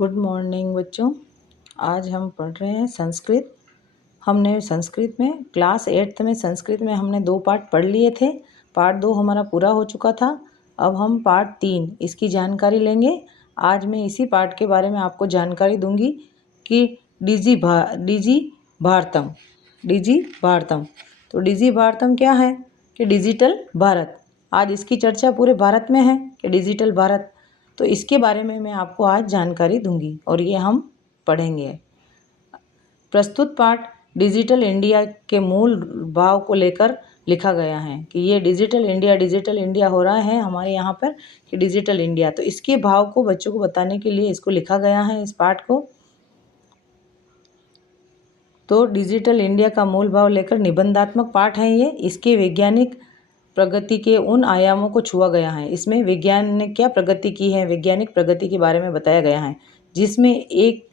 Good morning बच्चों। आज हम पढ़ रहे हैं संस्कृत। हमने संस्कृत में क्लास 8th में संस्कृत में हमने 2 पार्ट पढ़ लिए थे। पार्ट 2 हमारा पूरा हो चुका था। अब हम पार्ट 3 इसकी जानकारी लेंगे। आज मैं इसी पार्ट के बारे में आपको जानकारी दूंगी कि डिजी भारतम। तो डिजी भारतम क्या है कि डिजिटल भारत। आज इसकी चर्चा पूरे भारत में है कि डिजिटल भारत। तो इसके बारे में मैं आपको आज जानकारी दूंगी और ये हम पढ़ेंगे। प्रस्तुत पाठ डिजिटल इंडिया के मूल भाव को लेकर लिखा गया है कि ये डिजिटल इंडिया हो रहा है हमारे यहाँ पर कि डिजिटल इंडिया। तो इसके भाव को बच्चों को बताने के लिए इसको लिखा गया है, इस पाठ को। तो डिजिटल इंडिया का मूल भाव लेकर निबंधात्मक पाठ है ये। इसके वैज्ञानिक प्रगति के उन आयामों को छुआ गया है। इसमें विज्ञान ने क्या प्रगति की है, वैज्ञानिक प्रगति के बारे में बताया गया है, जिसमें एक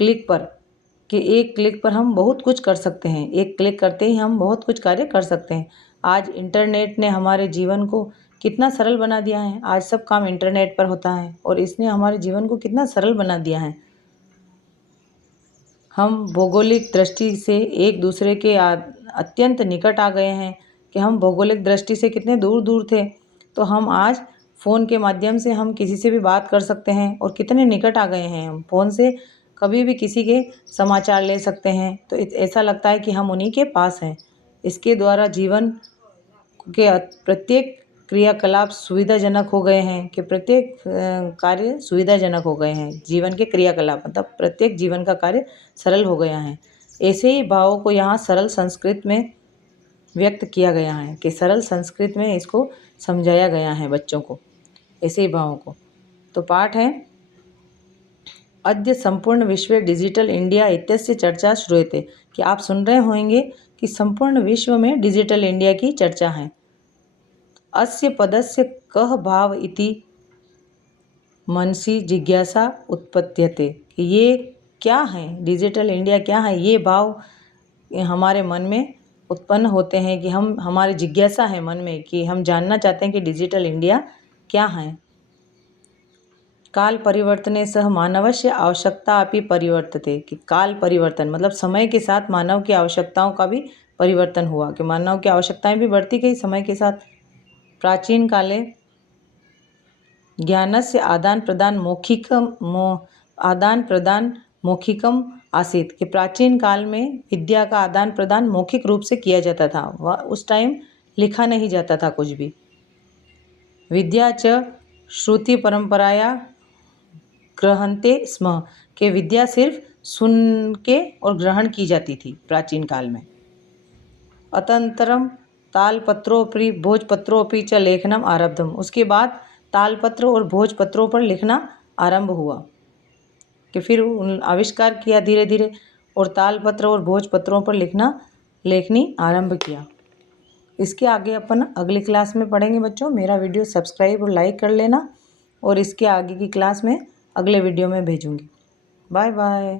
क्लिक पर हम बहुत कुछ कर सकते हैं। एक क्लिक करते ही हम बहुत कुछ कार्य कर सकते हैं। आज इंटरनेट ने हमारे जीवन को कितना सरल बना दिया है। आज सब काम इंटरनेट पर होता है और इसने हमारे जीवन को कितना सरल बना दिया है। हम भौगोलिक दृष्टि से एक दूसरे के अत्यंत निकट आ गए हैं कि हम भौगोलिक दृष्टि से कितने दूर दूर थे, तो हम आज फ़ोन के माध्यम से हम किसी से भी बात कर सकते हैं और कितने निकट आ गए हैं। हम फ़ोन से कभी भी किसी के समाचार ले सकते हैं, तो ऐसा लगता है कि हम उन्हीं के पास हैं। इसके द्वारा जीवन के प्रत्येक क्रियाकलाप सुविधाजनक हो गए हैं कि प्रत्येक कार्य सुविधाजनक हो गए हैं। जीवन के क्रियाकलाप मतलब प्रत्येक जीवन का कार्य सरल हो गया है। ऐसे ही भावों को यहाँ सरल संस्कृत में व्यक्त किया गया है कि सरल संस्कृत में इसको समझाया गया है बच्चों को, ऐसे ही भावों को। तो पाठ है अद्य संपूर्ण विश्व डिजिटल इंडिया इत्यस्य चर्चा श्रूयते कि आप सुन रहे होंगे कि संपूर्ण विश्व में डिजिटल इंडिया की चर्चा है। अस्य पदस्य कः भाव इति मनसि जिज्ञासा उत्पद्यते कि ये क्या है, डिजिटल इंडिया क्या है। ये भाव हमारे मन में उत्पन्न होते हैं कि हमारी जिज्ञासा है मन में कि हम जानना चाहते हैं कि डिजिटल इंडिया क्या है। काल परिवर्तने सह मानवस्य आवश्यकता अपि परिवर्तते कि काल परिवर्तन मतलब समय के साथ मानव की आवश्यकताओं का भी परिवर्तन हुआ कि मानव की आवश्यकताएं भी बढ़ती गई समय के साथ। प्राचीन काले ज्ञानस्य आदान प्रदान मौखिकम आसीत कि प्राचीन काल में विद्या का आदान प्रदान मौखिक रूप से किया जाता था। उस टाइम लिखा नहीं जाता था कुछ भी। विद्या च श्रुति परंपराया ग्रहणते स्म कि विद्या सिर्फ सुन के और ग्रहण की जाती थी प्राचीन काल में। अतंतरम तालपत्रोपरि भोजपत्रोपि च लेखनम आरब्धम उसके बाद तालपत्र और भोजपत्रों पर लिखना आरंभ हुआ कि फिर आविष्कार किया धीरे धीरे और तालपत्र और भोजपत्रों पर लेखनी आरंभ किया। इसके आगे अपन अगली क्लास में पढ़ेंगे बच्चों। मेरा वीडियो सब्सक्राइब और लाइक कर लेना और इसके आगे की क्लास में अगले वीडियो में भेजूंगी। Bye bye.